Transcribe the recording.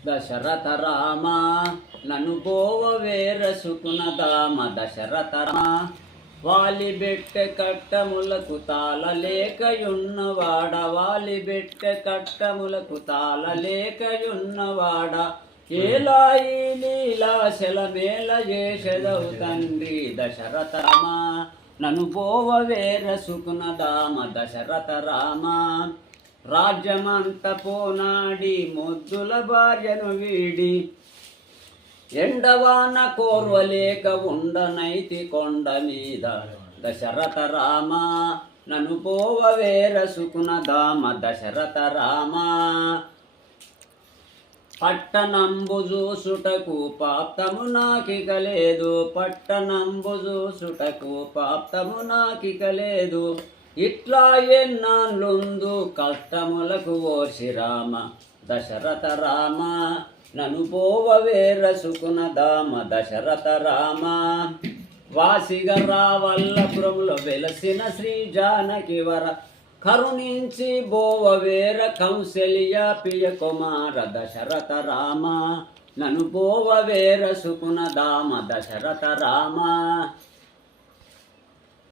దశరథ రామ నన్ను పోవ వేరసుకునదామ దశరథ రామ వాలిబెట్టె కట్టములకు తాళలేకయున్నవాడ వాలిబెట్టె కట్టములకు తాళలేకయున్నవాడ ఏలాయి లీలాశల మేల చేసెదవు తండ్రి దశరథ రామ నన్ను పోవ వేరసుకునదామ దశరథ రామ రాజ్యమంత పోనాడి ముద్దుల భార్యను వీడి ఎండవాన కోర్వలేక ఉండనైతి కొండ మీద దశరథ రామ నన్ను పోవ వేరసుకునదామ దశరథ రామ పట్టణంబు చూసుటకు పాప్తము నాకిక లేదు పట్టణంబు చూసుటకు పాప్తము నాకిక లేదు ఇట్లా ఎన్నాళ్ళుందు కష్టములకు ఓర్చి రామ దశరథ రామ నన్ను పోవ వేరసుకునదామ దశరథ రామ వాసిగ రావల్లపురములో వెలసిన శ్రీ జానకి వర కరుణించి బోవ వేర కౌశల్య పియ కుమార దశరథ రామ నన్ను పోవ వేరసుకునదామ దశరథ రామ